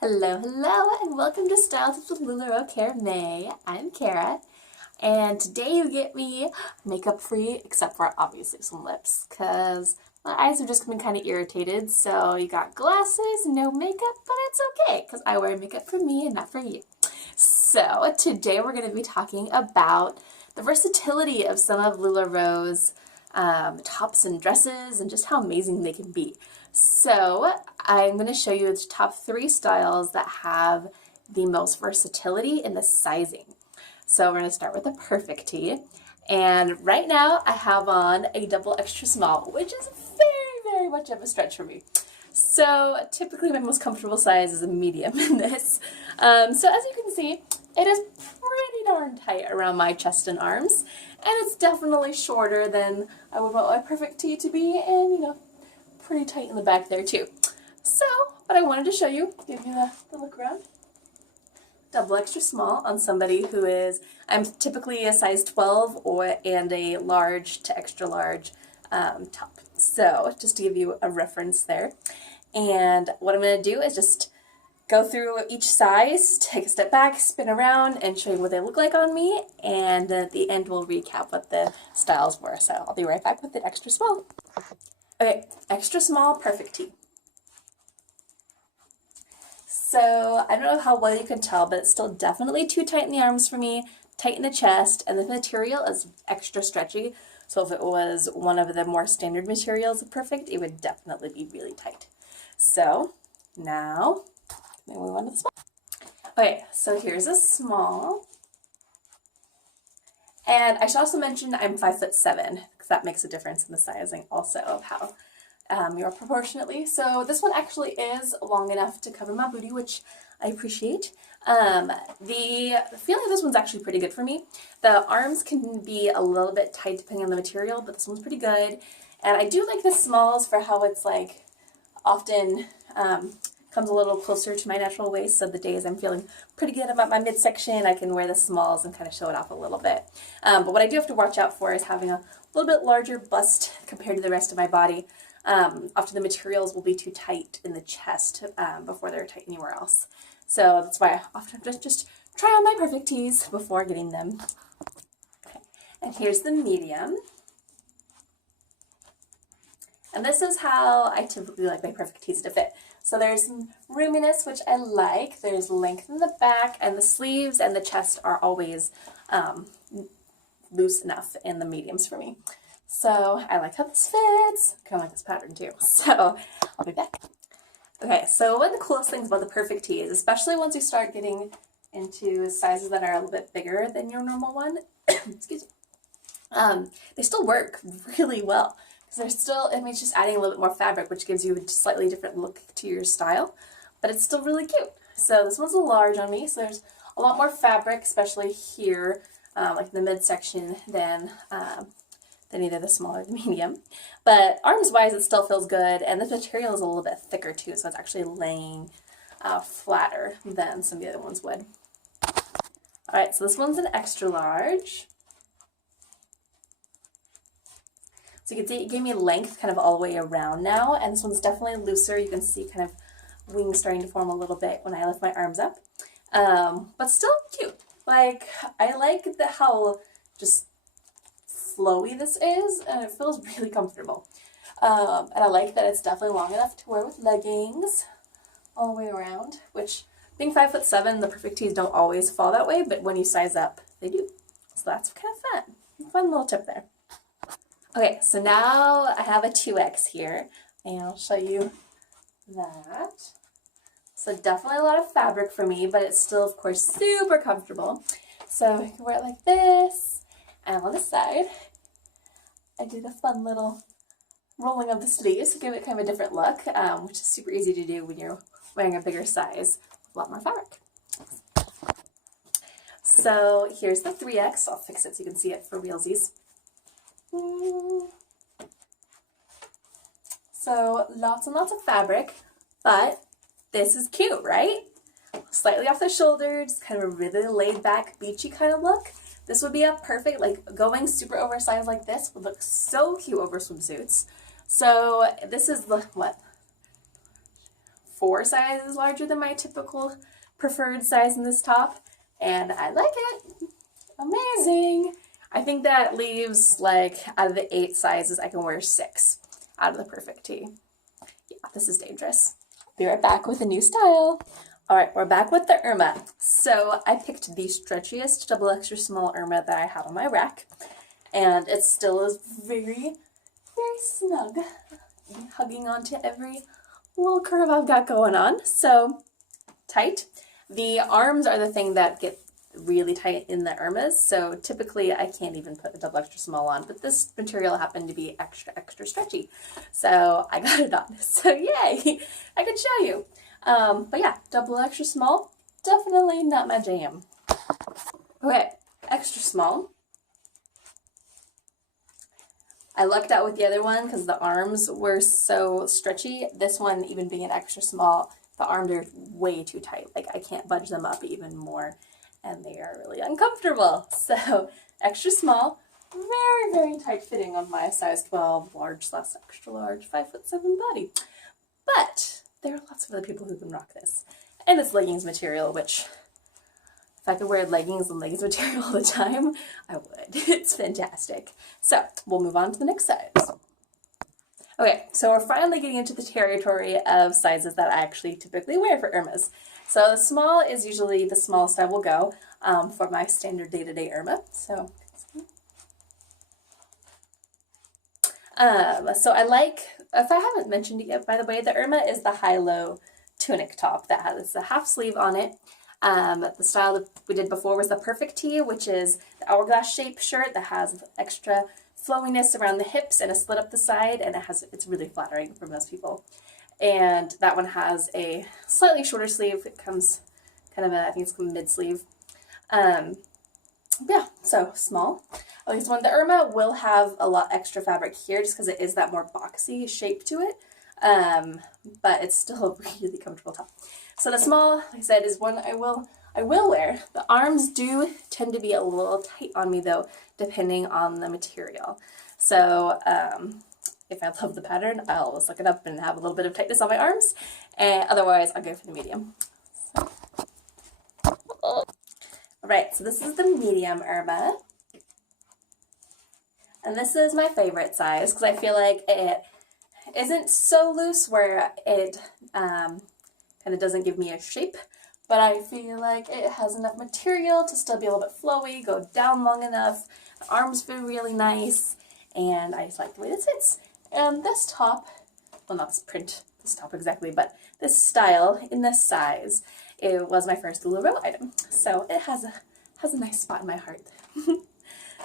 Hello, hello, and welcome to Style Tips with LuLaRoe Kerra. I'm Kerra, and today you get me makeup free, except for obviously some lips, because my eyes have just been kind of irritated. So you got glasses, no makeup, but it's okay, because I wear makeup for me and not for you. So today we're going to be talking about the versatility of some of LuLaRoe's tops and dresses and just how amazing they can be. So I'm going to show you the top 3 styles that have the most versatility in the sizing. So we're going to start with the Perfect Tee. And right now I have on a double extra small, which is very much of a stretch for me. So typically my most comfortable size is a medium in this. So as you can see, it is pretty darn tight around my chest and arms. And it's definitely shorter than I would want my Perfect Tee to be, and pretty tight in the back there too. So what I wanted to show you, give you the look around. Double extra small on somebody who is, I'm typically a size 12 and a large to extra large top. So just to give you a reference there. And what I'm going to do is just go through each size, take a step back, spin around, and show you what they look like on me. And then at the end we'll recap what the styles were. So I'll be right back with the extra small. Okay, extra small Perfect Tee. So I don't know how well you can tell, but it's still definitely too tight in the arms for me, tight in the chest, and the material is extra stretchy. So if it was one of the more standard materials of Perfect, it would definitely be really tight. So now, we move on to the small. Okay, so here's a small. And I should also mention I'm 5'7", because that makes a difference in the sizing also of how you're proportionately. So this one actually is long enough to cover my booty, which I appreciate. The feeling of this one's actually pretty good for me. The arms can be a little bit tight depending on the material, but this one's pretty good. And I do like the smalls for how it's like often comes a little closer to my natural waist. So the days I'm feeling pretty good about my midsection, I can wear the smalls and kind of show it off a little bit. But what I do have to watch out for is having a little bit larger bust compared to the rest of my body. Often the materials will be too tight in the chest before they're tight anywhere else. So that's why I often just try on my Perfect Tees before getting them. Okay. And here's the medium. And this is how I typically like my Perfect Tees to fit. So there's some roominess, which I like. There's length in the back, and the sleeves and the chest are always loose enough in the mediums for me. So I like how this fits. Kind of like this pattern too. So I'll be back. Okay, so one of the coolest things about the Perfect Tee is, especially once you start getting into sizes that are a little bit bigger than your normal one, excuse me, they still work really well. They're still, I mean, it's just adding a little bit more fabric, which gives you a slightly different look to your style, but it's still really cute. So this one's a large on me, so there's a lot more fabric, especially here, like in the midsection, than either the small or the medium. But arms-wise, it still feels good, and this material is a little bit thicker too, so it's actually laying flatter than some of the other ones would. All right, so this one's an extra large. So you can see it gave me length kind of all the way around now, and this one's definitely looser. You can see kind of wings starting to form a little bit when I lift my arms up, but still cute. Like, I like how just flowy this is, and it feels really comfortable. And I like that it's definitely long enough to wear with leggings all the way around, which being 5'7", the Perfect Tees don't always fall that way, but when you size up, they do. So that's kind of fun. Fun little tip there. Okay, so now I have a 2X here, and I'll show you that. So definitely a lot of fabric for me, but it's still, of course, super comfortable. So you can wear it like this, and on the side, I did a fun little rolling of the sleeves to give it kind of a different look, which is super easy to do when you're wearing a bigger size with a lot more fabric. So here's the 3X. I'll fix it so you can see it for realsies. So lots and lots of fabric, but this is cute, right? Slightly off the shoulder, just kind of a really laid back, beachy kind of look. This would be a perfect, like going super oversized like this would look so cute over swimsuits. So this is the, what, 4 sizes larger than my typical preferred size in this top, and I like it. Amazing. I think that leaves, like, out of the 8 sizes, I can wear 6 out of the perfect tee. Yeah, this is dangerous. Be right back with a new style. All right, we're back with the Irma. So I picked the stretchiest double extra small Irma that I have on my rack, and it still is very, very snug, hugging onto every little curve I've got going on. So tight. The arms are the thing that get really tight in the Irmas, so typically I can't even put a double extra small on, but this material happened to be extra stretchy, so I got it on. So yay, I can show you. But yeah, double extra small, definitely not my jam. Okay, extra small. I lucked out with the other one because the arms were so stretchy. This one, even being an extra small, the arms are way too tight. Like, I can't budge them up even more, and they are really uncomfortable. So extra small, very, very tight fitting on my size 12, large/extra large, 5'7" body. But there are lots of other people who can rock this. And it's leggings material, which if I could wear leggings and leggings material all the time, I would. It's fantastic. So we'll move on to the next size. Okay, so we're finally getting into the territory of sizes that I actually typically wear for Irmas. So the small is usually the smallest I will go for my standard day-to-day Irma. So I like, if I haven't mentioned it yet, by the way, the Irma is the high-low tunic top that has a half sleeve on it. The style that we did before was the perfect tee, which is the hourglass shape shirt that has extra flowiness around the hips and a slit up the side, and it's really flattering for most people. And that one has a slightly shorter sleeve. It comes kind of I think it's mid sleeve. Yeah, so small. At least one. The Irma will have a lot extra fabric here just because it is that more boxy shape to it. But it's still a really comfortable top. So the small, like I said, is one I will wear. The arms do tend to be a little tight on me though, depending on the material. So if I love the pattern, I'll always look it up and have a little bit of tightness on my arms. And otherwise, I'll go for the medium. So. All right, so this is the medium Irma. And this is my favorite size because I feel like it isn't so loose where it kind of doesn't give me a shape, but I feel like it has enough material to still be a little bit flowy, go down long enough, the arms feel really nice, and I just like the way this fits. And this top, well, not this print, this top exactly, but this style in this size, it was my first LuLaRoe item, so it has a nice spot in my heart.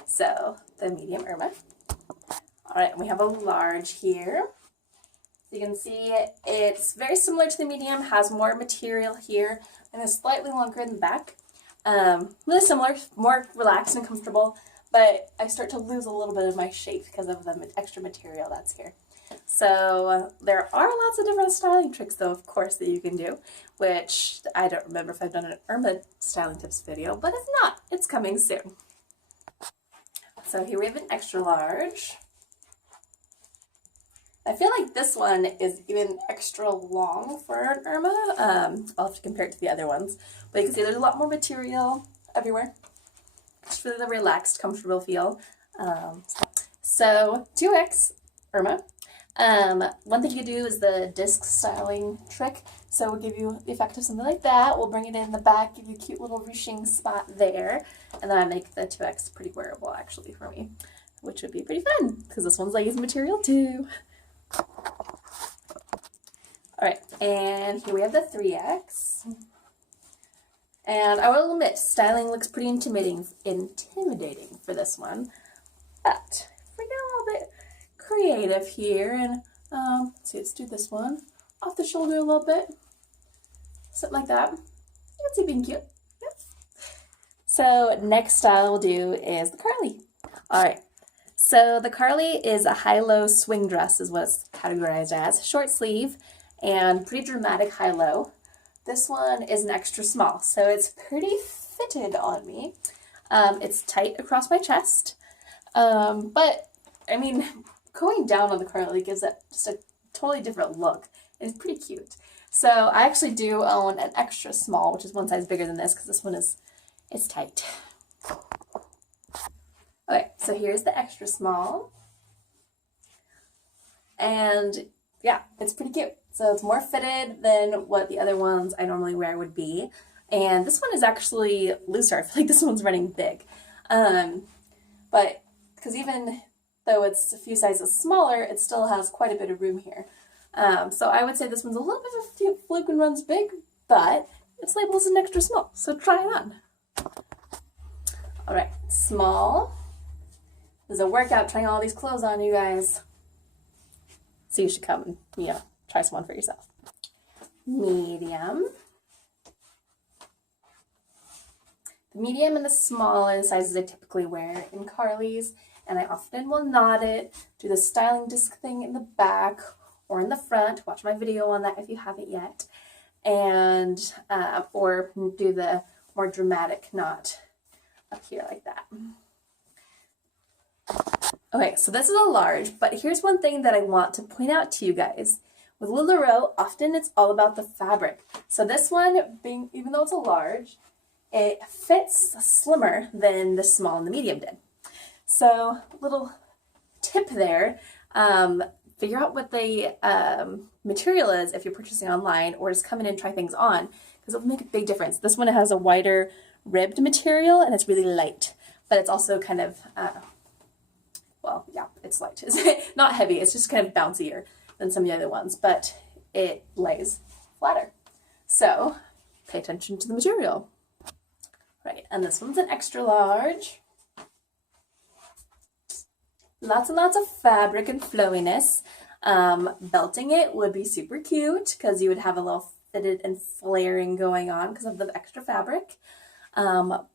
So the medium Irma. All right, we have a large here. You can see it's very similar to the medium, has more material here, and is slightly longer in the back. Really similar, more relaxed and comfortable, but I start to lose a little bit of my shape because of the extra material that's here. So there are lots of different styling tricks though, of course, that you can do, which I don't remember if I've done an Irma styling tips video, but if not, it's coming soon. So here we have an extra large. I feel like this one is even extra long for an Irma. I'll have to compare it to the other ones. But you can see there's a lot more material everywhere. Just really the relaxed, comfortable feel. So 2X Irma. One thing you can do is the disc styling trick. So we'll give you the effect of something like that. We'll bring it in the back, give you a cute little ruching spot there. And then I make the 2X pretty wearable actually for me, which would be pretty fun because this one's leggings material too. Alright, and here we have the 3X. And I will admit, styling looks pretty intimidating for this one. But if we get a little bit creative here, and let's do this one. Off the shoulder a little bit. Something like that. It's even cute. Yep. So next style we'll do is the Carly. Alright. So the Carly is a high-low swing dress is what it's categorized as. Short sleeve and pretty dramatic high-low. This one is an extra small, so it's pretty fitted on me. It's tight across my chest, but I mean, going down on the Carly gives it just a totally different look. It's pretty cute. So I actually do own an extra small, which is one size bigger than this because this one is tight. Okay, so here's the extra small. And yeah, it's pretty cute. So it's more fitted than what the other ones I normally wear would be. And this one is actually looser. I feel like this one's running big. But because even though it's a few sizes smaller, it still has quite a bit of room here. So I would say this one's a little bit of a fluke and runs big, but it's labeled as an extra small. So try it on. All right, small. This is a workout trying all these clothes on, you guys. So you should come and, try some on for yourself. Medium. The medium and the small are the sizes I typically wear in Carly's, and I often will knot it, do the styling disc thing in the back or in the front. Watch my video on that if you haven't yet. And, or do the more dramatic knot up here like that. Okay, so this is a large, but here's one thing that I want to point out to you guys. With LuLaRoe, often it's all about the fabric. So this one, even though it's a large, it fits slimmer than the small and the medium did. So, little tip there, figure out what the material is if you're purchasing online, or just come in and try things on, because it'll make a big difference. This one has a wider ribbed material, and it's really light, but it's also kind of, well, yeah, it's light. It's not heavy, it's just kind of bouncier than some of the other ones, but it lays flatter. So, pay attention to the material. Right, and this one's an extra large. Lots and lots of fabric and flowiness. Belting it would be super cute because you would have a little fitted and flaring going on because of the extra fabric. But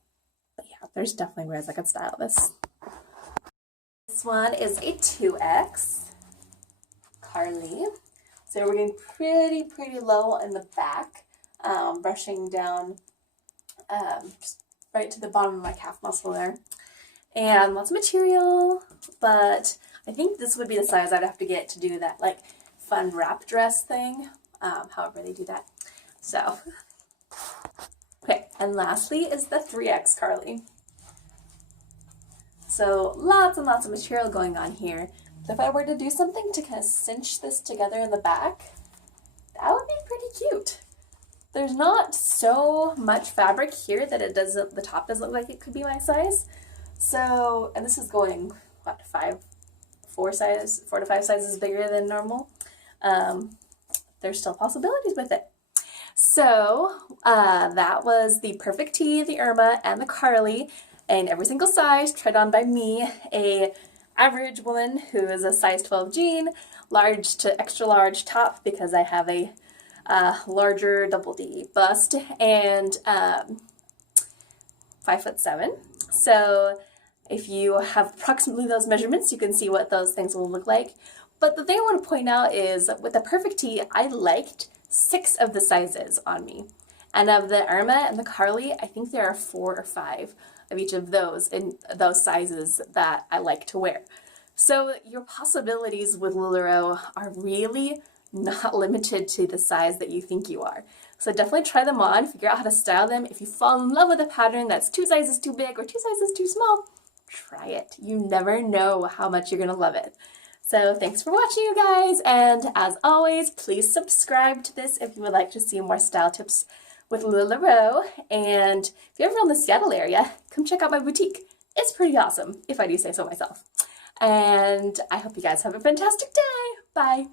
yeah, there's definitely ways I could style this. This one is a 2X Carly. So we're getting pretty low in the back, brushing down just right to the bottom of my calf muscle there. And lots of material, but I think this would be the size I'd have to get to do that like fun wrap dress thing, however they do that. So, okay, and lastly is the 3X Carly. So lots and lots of material going on here. But if I were to do something to kind of cinch this together in the back, that would be pretty cute. There's not so much fabric here that it doesn't, the top doesn't look like it could be my size. So, and this is going, what, 4 to 5 sizes bigger than normal. There's still possibilities with it. So, that was the Perfect Tee, the Irma, and the Carly, and every single size tried on by me, a average woman who is a size 12 jean, large to extra large top because I have a larger double D bust, and 5'7". So if you have approximately those measurements, you can see what those things will look like. But the thing I want to point out is with the Perfect Tee, I liked 6 of the sizes on me. And of the Irma and the Carly, I think there are 4 or 5 of each of those in those sizes that I like to wear. So your possibilities with LuLaRoe are really not limited to the size that you think you are. So definitely try them on, figure out how to style them. If you fall in love with a pattern that's 2 sizes too big or 2 sizes too small, try it. You never know how much you're gonna love it. So thanks for watching, you guys, and as always, please subscribe to this if you would like to see more style tips with LuLaRoe. And if you're ever in the Seattle area, come check out my boutique. It's pretty awesome, if I do say so myself. And I hope you guys have a fantastic day. Bye.